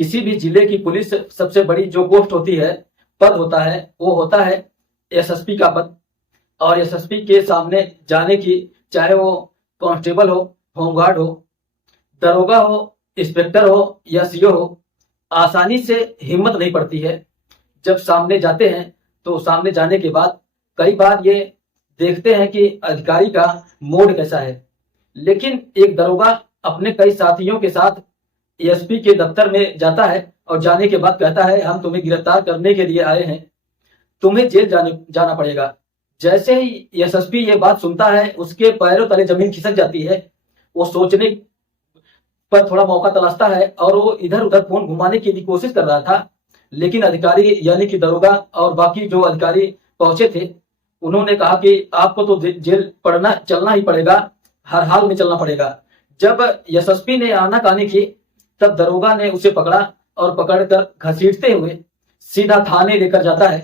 किसी भी जिले की पुलिस सबसे बड़ी जो पोस्ट होती है, पद होता है, वो होता है एसएसपी का पद। और एसएसपी के सामने जाने की, चाहे वो कांस्टेबल हो, होमगार्ड हो, दरोगा हो, इंस्पेक्टर हो या सीओ हो, आसानी से हिम्मत नहीं पड़ती है। जब सामने जाते हैं तो सामने जाने के बाद कई बार ये देखते हैं कि अधिकारी का मूड कैसा है। लेकिन एक दरोगा अपने कई साथियों के साथ एसपी के दफ्तर में जाता है और जाने के बाद कहता है, हम तुम्हें गिरफ्तार करने के लिए आए हैं, तुम्हें जेल जाना पड़ेगा। जैसे ही एसएसपी ये बात सुनता है, उसके पैरों तले जमीन खिसक जाती है। वो सोचने पर थोड़ा मौका तलाशता है और वो इधर उधर फोन घुमाने की भी कोशिश कर रहा था। लेकिन अधिकारी यानी कि दरोगा और बाकी जो अधिकारी पहुंचे थे, उन्होंने कहा कि आपको तो जेल पड़ना चलना ही पड़ेगा, हर हाल में चलना पड़ेगा। जब एसएसपी ने आनाकानी की, तब दरोगा ने उसे पकड़ा और पकड़कर घसीटते हुए सीधा थाने लेकर जाता है।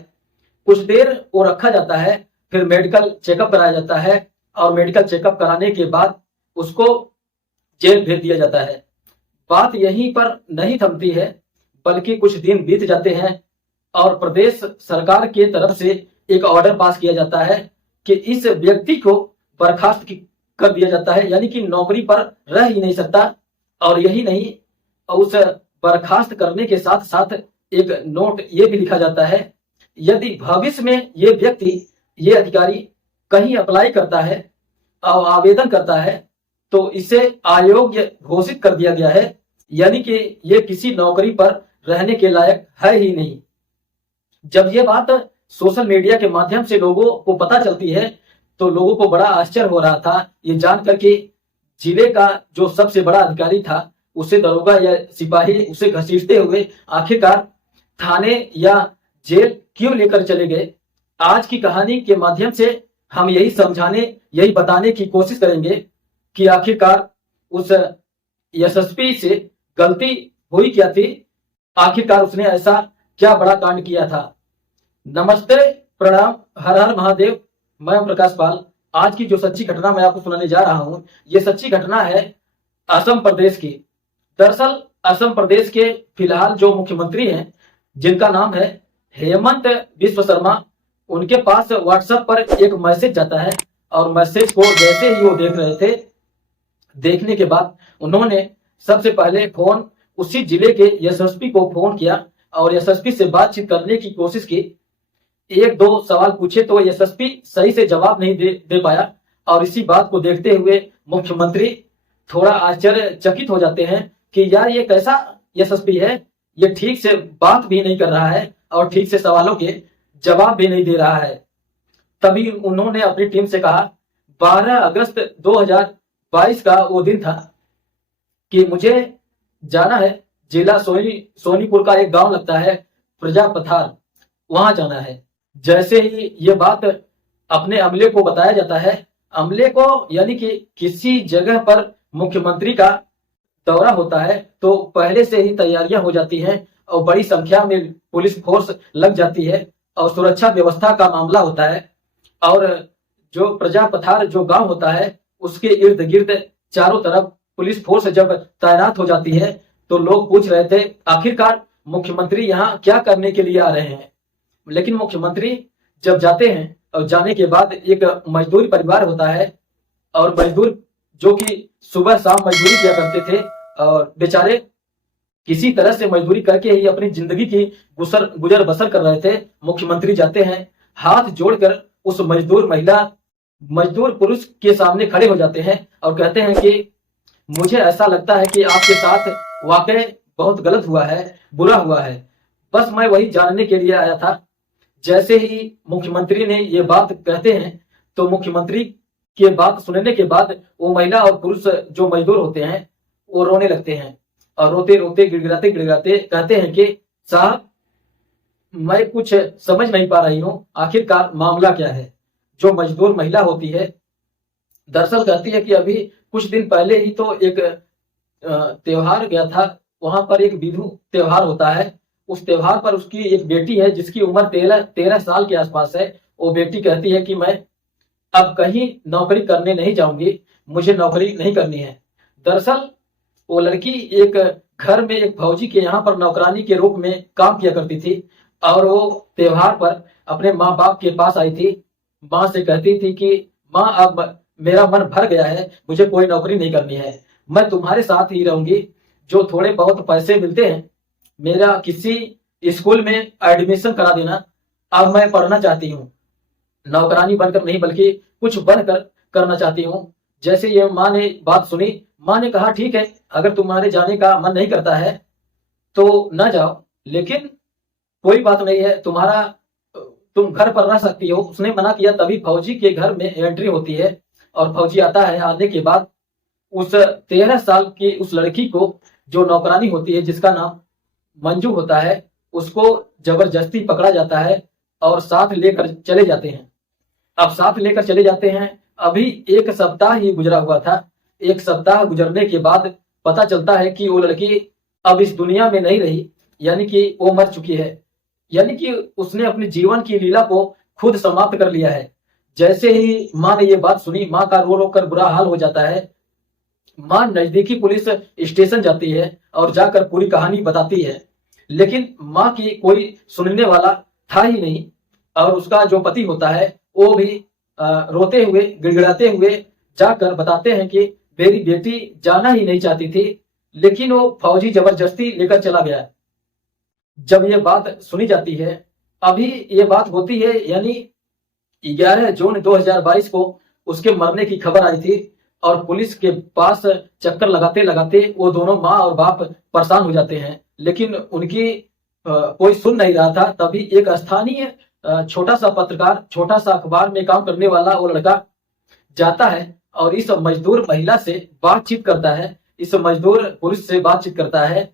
कुछ देर वो रखा जाता है, फिर मेडिकल चेकअप कराया जाता है और मेडिकल चेकअप कराने के बाद उसको जेल भेज दिया जाता है। बात यहीं पर नहीं थमती है, बल्कि कुछ दिन बीत जाते हैं और प्रदेश सरकार के तरफ से एक ऑर्डर पास किया जाता है कि इस व्यक्ति को बर्खास्त कर दिया जाता है, यानी कि नौकरी पर रह ही नहीं सकता। और यही नहीं, उस बर्खास्त करने के साथ साथ एक नोट ये भी लिखा जाता है, यदि भविष्य में ये व्यक्ति, ये अधिकारी कहीं अप्लाई करता है और आवेदन करता है तो इसे अयोग्य घोषित कर दिया गया है, यानी कि ये किसी नौकरी पर रहने के लायक है ही नहीं। जब ये बात सोशल मीडिया के माध्यम से लोगों को पता चलती है तो लोगों को बड़ा आश्चर्य हो रहा था ये जानकर कि जिले का जो सबसे बड़ा अधिकारी था, उसे दरोगा या सिपाही उसे घसीटते हुए आखिरकार थाने या जेल क्यों लेकर चले गए। आज की कहानी के माध्यम से हम यही समझाने, यही बताने की कोशिश करेंगे कि आखिरकार उस एसएसपी से गलती हुई क्या थी, आखिरकार उसने ऐसा क्या बड़ा कांड किया था। नमस्ते, प्रणाम, हर हर महादेव। मैं प्रकाश पाल। आज की जो सच्ची घटना मैं आपको सुनाने जा रहा हूं, ये सच्ची घटना है असम प्रदेश की। दरअसल असम प्रदेश के फिलहाल जो मुख्यमंत्री हैं, जिनका नाम है हेमंत बिस्व शर्मा, उनके पास व्हाट्सएप पर एक मैसेज जाता है और मैसेज को जैसे ही वो देख रहे थे, देखने के बाद उन्होंने सबसे पहले फोन उसी जिले के एसएसपी को फोन किया और एसएसपी से बातचीत करने की कोशिश की। एक दो सवाल पूछे तो एसएसपी सही से जवाब नहीं दे पाया और इसी बात को देखते हुए मुख्यमंत्री थोड़ा आश्चर्यचकित हो जाते हैं कि यार ये कैसा एसएसपी है, ये ठीक से बात भी नहीं कर रहा है और ठीक से सवालों के जवाब भी नहीं दे रहा है। तभी उन्होंने अपनी टीम से कहा, 12 अगस्त 2022 का वो दिन था कि मुझे जाना है जिला सोनीपुर का एक गांव लगता है प्रजापथार, वहां जाना है। जैसे ही ये बात अपने अमले को बताया जाता है, अमले को यानी कि किसी जगह पर मुख्यमंत्री का दौरा होता है तो पहले से ही तैयारियां हो जाती हैं और बड़ी संख्या में पुलिस फोर्स लग जाती है और सुरक्षा व्यवस्था का मामला होता है। और जो प्रजापथार जो गांव होता है, उसके इर्द गिर्द चारों तरफ पुलिस फोर्स जब तैनात हो जाती है तो लोग पूछ रहे थे आखिरकार मुख्यमंत्री यहाँ क्या करने के लिए आ रहे हैं। लेकिन मुख्यमंत्री जब जाते हैं और जाने के बाद एक मजदूर परिवार होता है और मजदूर जो कि सुबह शाम मजदूरी किया करते थे और बेचारे किसी तरह से मजदूरी करके ही अपनी जिंदगी की गुजर बसर कर रहे थे। मुख्यमंत्री जाते हैं, हाथ जोड़कर उस मजदूर पुरुष के सामने खड़े हो जाते हैं और कहते हैं कि मुझे ऐसा लगता है कि आपके साथ वाकई बहुत गलत हुआ है, बुरा हुआ है, बस मैं वही जानने के लिए आया था। जैसे ही मुख्यमंत्री ने ये बात कहते हैं तो मुख्यमंत्री की बात सुनने के बाद वो महिला और पुरुष जो मजदूर होते हैं वो रोने लगते हैं और रोते रोते गिड़गिड़ाते गिड़गिड़ाते कहते हैं कि साहब मैं कुछ समझ नहीं पा रही हूँ, आखिरकार मामला क्या है। जो मजदूर महिला होती है दरअसल कहती है कि अभी कुछ दिन पहले ही तो एक त्योहार गया था, वहां पर एक बिहू त्योहार होता है, उस त्योहार पर उसकी एक बेटी है जिसकी उम्र 13 साल के आसपास है। वो बेटी कहती है कि मैं अब कहीं नौकरी करने नहीं जाऊंगी, मुझे नौकरी नहीं करनी है। दरअसल वो लड़की एक घर में एक फौजी के यहाँ पर नौकरानी के रूप में काम किया करती थी और वो त्योहार पर अपने माँ बाप के पास आई थी। माँ से कहती थी कि माँ अब मेरा मन भर गया है, मुझे कोई नौकरी नहीं करनी है, मैं तुम्हारे साथ ही रहूंगी। जो थोड़े बहुत पैसे मिलते हैं मेरा किसी स्कूल में एडमिशन करा देना, अब मैं पढ़ना चाहती हूँ, नौकरानी बनकर नहीं बल्कि कुछ बनकर करना चाहती हूँ। जैसे ये माँ ने बात सुनी, माँ ने कहा ठीक है, अगर तुम्हारे जाने का मन नहीं करता है तो न जाओ, लेकिन कोई बात नहीं है, तुम घर पर रह सकती हो। उसने मना किया। तभी फौजी के घर में एंट्री होती है और फौजी आता है। आने के बाद उस 13 साल की उस लड़की को जो नौकरानी होती है जिसका नाम मंजू होता है, उसको जबरदस्ती पकड़ा जाता है और साथ लेकर चले जाते हैं। अब साथ लेकर चले जाते हैं। अभी 1 सप्ताह ही गुजरा हुआ था। 1 सप्ताह गुजरने के बाद पता चलता है कि वो लड़की अब इस दुनिया में नहीं रही, यानी कि वो मर चुकी है, यानी कि उसने अपने जीवन की लीला को खुद समाप्त कर लिया है। जैसे ही माँ ने ये बात सुनी, माँ का रो रो कर बुरा हाल हो जाता है। माँ नजदीकी पुलिस स्टेशन जाती है और जाकर पूरी कहानी बताती है, लेकिन माँ की कोई सुनने वाला था ही नहीं। और उसका जो पति होता है वो भी रोते हुए गिड़गिड़ाते हुए जाकर बताते हैं कि मेरी बेटी जाना ही नहीं चाहती थी, लेकिन वो फौजी जबरदस्ती लेकर चला गया। जब ये बात सुनी जाती है, अभी ये बात होती है, यानी 11 जून 2022 को उसके मरने की खबर आई थी और पुलिस के पास चक्कर लगाते लगाते वो दोनों माँ और बाप परेशान हो जाते हैं, लेकिन उनकी कोई सुन नहीं रहा था। तभी एक स्थानीय छोटा सा पत्रकार, छोटा सा अखबार में काम करने वाला वो लड़का जाता है और इस मजदूर महिला से बातचीत करता है, इस मजदूर पुरुष से बातचीत करता है।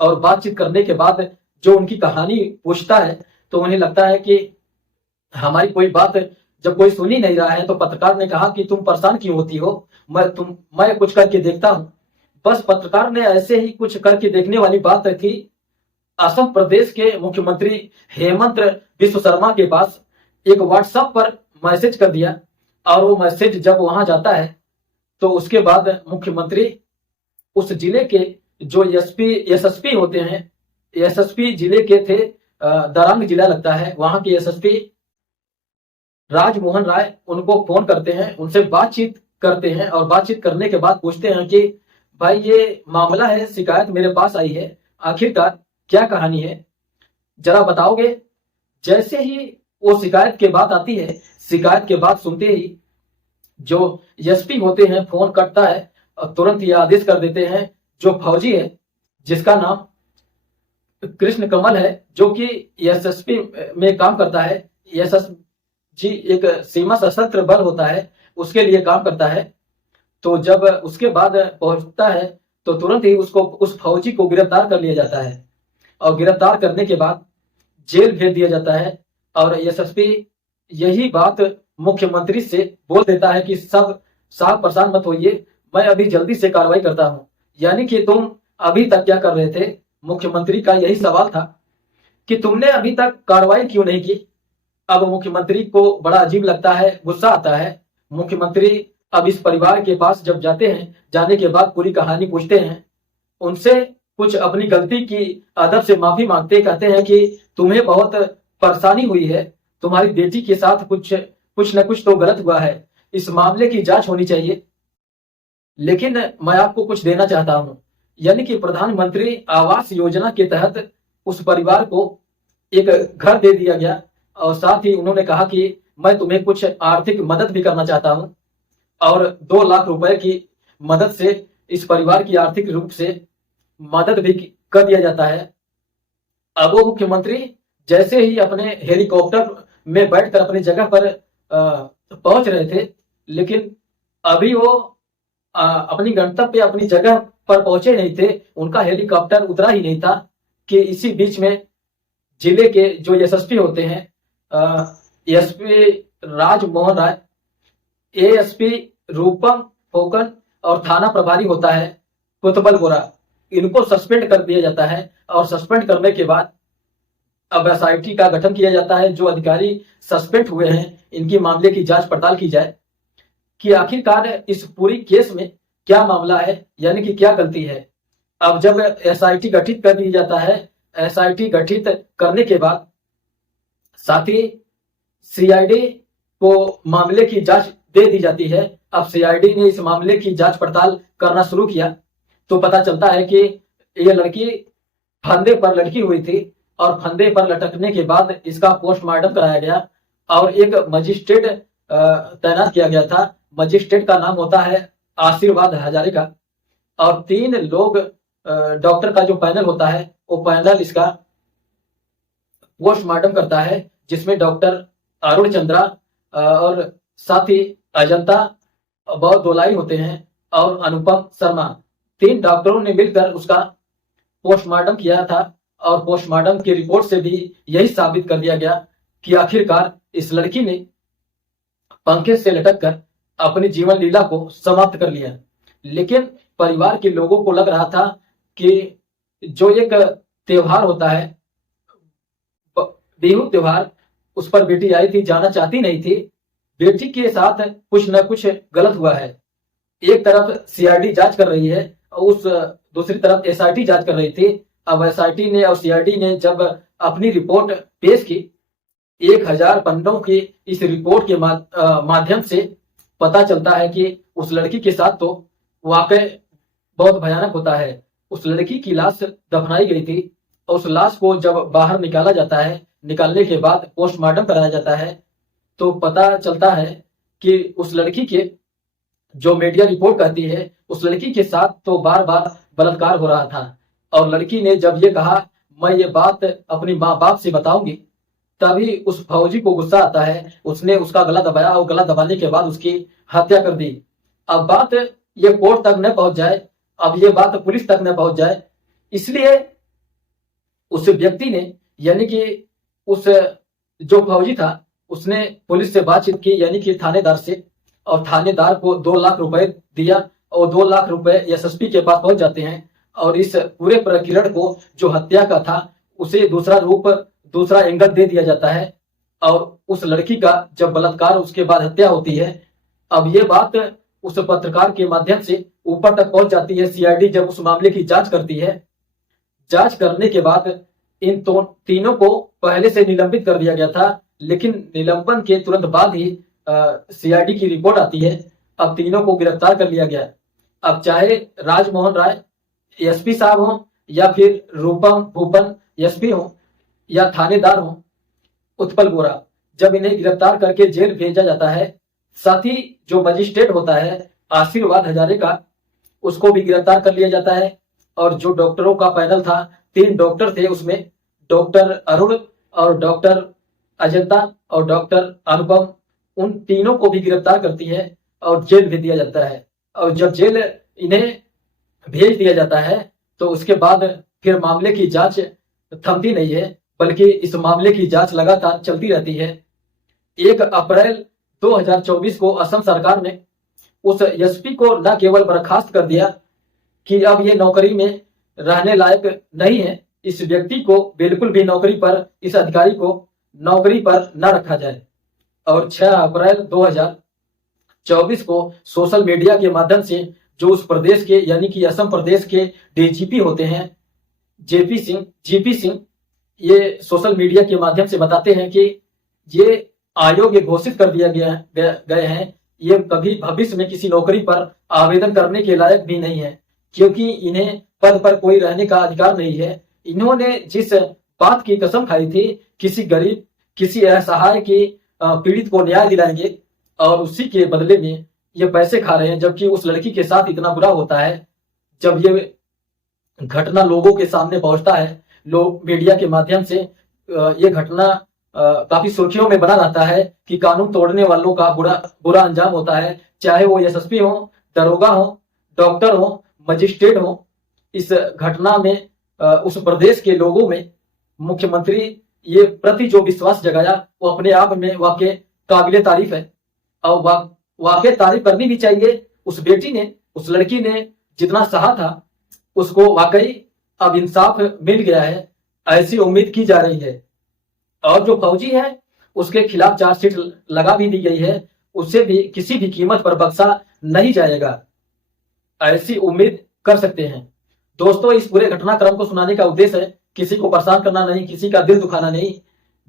और बातचीत करने के बाद जो उनकी कहानी पूछता है तो उन्हें लगता है कि हमारी कोई बात जब कोई सुन ही नहीं रहा है, तो पत्रकार ने कहा कि तुम परेशान क्यों होती हो, मैं कुछ करके देखता हूं। बस पत्रकार ने ऐसे ही कुछ करके देखने वाली बात थी। असम प्रदेश के मुख्यमंत्री हेमंत बिश्व शर्मा के पास एक व्हाट्सएप पर मैसेज कर दिया और वो मैसेज जब वहां जाता है तो उसके बाद मुख्यमंत्री उस जिले के जो एसएसपी होते हैं, एसएसपी जिले के थे, दरंग जिला लगता है, वहां के एसएसपी राजमोहन राय, उनको फोन करते हैं, उनसे बातचीत करते हैं और बातचीत करने के बाद पूछते हैं कि भाई ये मामला है, शिकायत मेरे पास आई है, आखिरकार क्या कहानी है, जरा बताओगे। जैसे ही वो शिकायत के बाद आती है, शिकायत के बाद सुनते ही जो एसपी होते हैं फोन कटता है और तुरंत ये आदेश कर देते हैं, जो फौजी है जिसका नाम कृष्ण कमल है, जो कि एसएसपी में काम करता है, एसएसजी एक सीमा सशस्त्र बल होता है, उसके लिए काम करता है। तो जब उसके बाद पहुंचता है तो तुरंत ही उसको, उस फौजी को गिरफ्तार कर लिया जाता है और गिरफ्तार करने के बाद जेल भेज दिया जाता है। और एसएसपी यही बात मुख्यमंत्री से बोल देता है कि सब साफ परेशान मत होइए, मैं अभी जल्दी से कार्रवाई करता हूं। यानी कि तुम अभी तक क्या कर रहे थे, मुख्यमंत्री का यही सवाल था कि तुमने अभी तक कार्रवाई क्यों नहीं की। अब मुख्यमंत्री को बड़ा अजीब लगता है, गुस्सा आता है। मुख्यमंत्री अब इस परिवार के पास जब जाते हैं, जाने के बाद पूरी कहानी पूछते हैं, उनसे कुछ अपनी गलती की अदब से माफी मांगते, कहते हैं कि तुम्हें बहुत परेशानी हुई है, तुम्हारी बेटी के साथ कुछ न कुछ तो गलत हुआ है, इस मामले की जांच होनी चाहिए, लेकिन मैं आपको कुछ देना चाहता हूं। यानी कि प्रधानमंत्री आवास योजना के तहत उस परिवार को एक घर दे दिया गया और साथ ही उन्होंने कहा कि मैं तुम्हें कुछ आर्थिक मदद भी करना चाहता हूं और 2 लाख रुपए की मदद से इस परिवार की आर्थिक रूप से मदद भी कर दिया जाता है। अब वो मुख्यमंत्री जैसे ही अपने हेलीकॉप्टर में बैठकर अपनी जगह पर पहुंच रहे थे, लेकिन अभी वो अपनी गंतव्य, अपनी जगह पर पहुंचे नहीं थे, उनका हेलीकॉप्टर उतरा ही नहीं था कि इसी बीच में जिले के जो एसएसपी होते हैं, एसपी राजमोहन राय, एएसपी रूपम फोकन और थाना प्रभारी होता है कुतबल बोरा, इनको सस्पेंड कर दिया जाता है। और सस्पेंड करने के बाद अब एसआईटी का गठन किया जाता है। जो अधिकारी सस्पेंड हुए हैं, इनकी मामले की जांच पड़ताल की जाए कि आखिरकार इस पूरी केस में क्या मामला है, यानी कि क्या गलती है। अब जब एसआईटी गठित कर दी जाता है, एसआईटी गठित करने के बाद साथ ही सीआईडी को मामले की जांच दे दी जाती है। अब सीआईडी ने इस मामले की जांच पड़ताल करना शुरू किया तो पता चलता है कि यह लड़की फंदे पर लटकी हुई थी और फंदे पर लटकने के बाद इसका पोस्टमार्टम कराया गया और एक मजिस्ट्रेट तैनात किया गया था। मजिस्ट्रेट का नाम होता है आशीर्वाद हजारिका और 3 लोग डॉक्टर का जो पैनल होता है वो पैनल इसका पोस्टमार्टम करता है, जिसमें डॉक्टर अरुण चंद्रा और साथ ही अजंता बौदोलाई होते हैं और अनुपम शर्मा। 3 डॉक्टरों ने मिलकर उसका पोस्टमार्टम किया था और पोस्टमार्टम की रिपोर्ट से भी यही साबित कर दिया गया कि आखिरकार इस लड़की ने पंखे से लटककर अपनी जीवन लीला को समाप्त कर लिया। लेकिन परिवार के लोगों को लग रहा था कि जो एक त्योहार होता है, बिहू त्योहार, उस पर बेटी आई थी, जाना चाहती नहीं थी। बेटी के साथ कुछ न कुछ गलत हुआ है। एक तरफ सीआईडी जांच कर रही है और उस दूसरी तरफ एसआईटी जांच कर रही थी। अब एसआईटी ने और सीआईडी ने जब अपनी रिपोर्ट पेश की, 1000 पन्नों की इस रिपोर्ट के माध्यम से पता चलता है कि उस लड़की के साथ तो वाकई बहुत भयानक होता है। उस लड़की की लाश दफनाई गई थी और उस लाश को जब बाहर निकाला जाता है, निकालने के बाद पोस्टमार्टम कराया जाता है तो पता चलता है कि उस लड़की के जो मीडिया रिपोर्ट कहती है, उस लड़की के साथ तो बार बार बलात्कार हो रहा था। और लड़की ने जब ये कहा मैं ये बात अपनी माँ बाप से बताऊंगी, तभी उस फौजी को गुस्सा आता है। उसने उसका गला दबाया और गला दबाने के बाद उसकी हत्या कर दी। अब बात ये कोर्ट तक न पहुंच जाए, अब ये बात पुलिस तक न पहुंच जाए, इसलिए उस व्यक्ति ने, यानी कि उस जो फौजी था, उसने पुलिस से बातचीत की, यानी कि थानेदार से, और थानेदार को 2 लाख रुपए दिया और 2 लाख रुपए एसएसपी के पास पहुंच जाते हैं और इस पूरे प्रकरण को जो हत्या का था उसे दूसरा रूप, दूसरा एंगल दे दिया जाता है और उस लड़की का जब बलात्कार उसके बाद हत्या होती है। अब ये बात उस पत्रकार के माध्यम से ऊपर तक पहुंच जाती है। सीआईडी जब उस मामले की जांच करती है, जांच करने के बाद इन तीनों को पहले से निलंबित कर दिया गया था, लेकिन निलंबन के तुरंत बाद ही सीआईडी की रिपोर्ट आती है। अब तीनों को गिरफ्तार कर लिया गया। अब चाहे राजमोहन राय एसपी साहब हो या फिर रूपम भूपन एसपी हो या थानेदार हो उत्पल बोरा, जब इन्हें गिरफ्तार करके जेल भेजा जाता है, साथ ही जो मजिस्ट्रेट होता है आशीर्वाद हजारिका, उसको भी गिरफ्तार कर लिया जाता है। और जो डॉक्टरों का पैनल था, 3 डॉक्टर थे, उसमें डॉक्टर अरुण और डॉक्टर अजंता और डॉक्टर अनुपम, उन तीनों को भी गिरफ्तार करती है और जेल भेज दिया जाता है। और जब जेल इन्हें भेज दिया जाता है तो उसके बाद फिर मामले की जांच थमती नहीं है, बल्कि इस मामले की जांच लगातार चलती रहती है। 1 अप्रैल 2024 को असम सरकार ने उस एसपी को न केवल बर्खास्त कर दिया कि अब ये नौकरी में रहने लायक नहीं है, इस व्यक्ति को बिल्कुल भी नौकरी पर, इस अधिकारी को नौकरी पर न रखा जाए। और 6 अप्रैल 2024 को सोशल मीडिया के माध्यम से जो उस प्रदेश के, यानी कि असम प्रदेश के डीजीपी होते हैं जीपी सिंह, ये सोशल मीडिया के माध्यम से बताते हैं कि ये आयोग घोषित कर दिया गए हैं, ये कभी भविष्य में किसी नौकरी पर आवेदन करने के लायक भी नहीं है, क्योंकि इन्हें पद पर कोई रहने का अधिकार नहीं है। इन्होंने जिस बात की कसम खाई थी, किसी गरीब, किसी असहाय की पीड़ित को न्याय दिलाएंगे, और उसी के बदले में ये पैसे खा रहे हैं। जबकि उस लड़की के साथ इतना बुरा होता है, जब ये घटना लोगों के सामने पहुंचता है, लोग मीडिया के माध्यम से ये घटना काफी सुर्खियों में बना रहता है कि कानून तोड़ने वालों का बुरा अंजाम होता है, चाहे वो एसएसपी हो, दरोगा हो, डॉक्टर हो, मजिस्ट्रेट हो। इस घटना में उस प्रदेश के लोगों में मुख्यमंत्री ये प्रति जो विश्वास जगाया वो अपने आप में वाकई काबिले तारीफ है, और वाकई तारीफ करनी भी चाहिए। उस बेटी ने, उस लड़की ने जितना सहा था, उसको वाकई अब इंसाफ मिल गया है, ऐसी उम्मीद की जा रही है। और जो फौजी है उसके खिलाफ चार्जशीट लगा भी दी गई है, उससे भी किसी भी कीमत पर बख्शा नहीं जाएगा, ऐसी उम्मीद कर सकते हैं। दोस्तों, इस पूरे घटनाक्रम को सुनाने का उद्देश्य है किसी को परेशान करना नहीं, किसी का दिल दुखाना नहीं,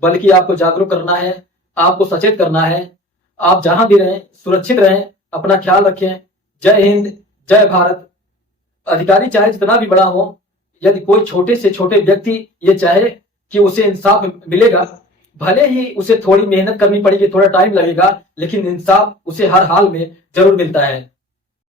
बल्कि आपको जागरूक करना है, आपको सचेत करना है। आप जहां भी रहें सुरक्षित रहें, अपना ख्याल रखें। जय हिंद, जय भारत। अधिकारी चाहे जितना भी बड़ा हो, यदि कोई छोटे से छोटे व्यक्ति ये चाहे कि उसे इंसाफ मिलेगा, भले ही उसे थोड़ी मेहनत करनी पड़ेगी, थोड़ा टाइम लगेगा, लेकिन इंसाफ उसे हर हाल में जरूर मिलता है।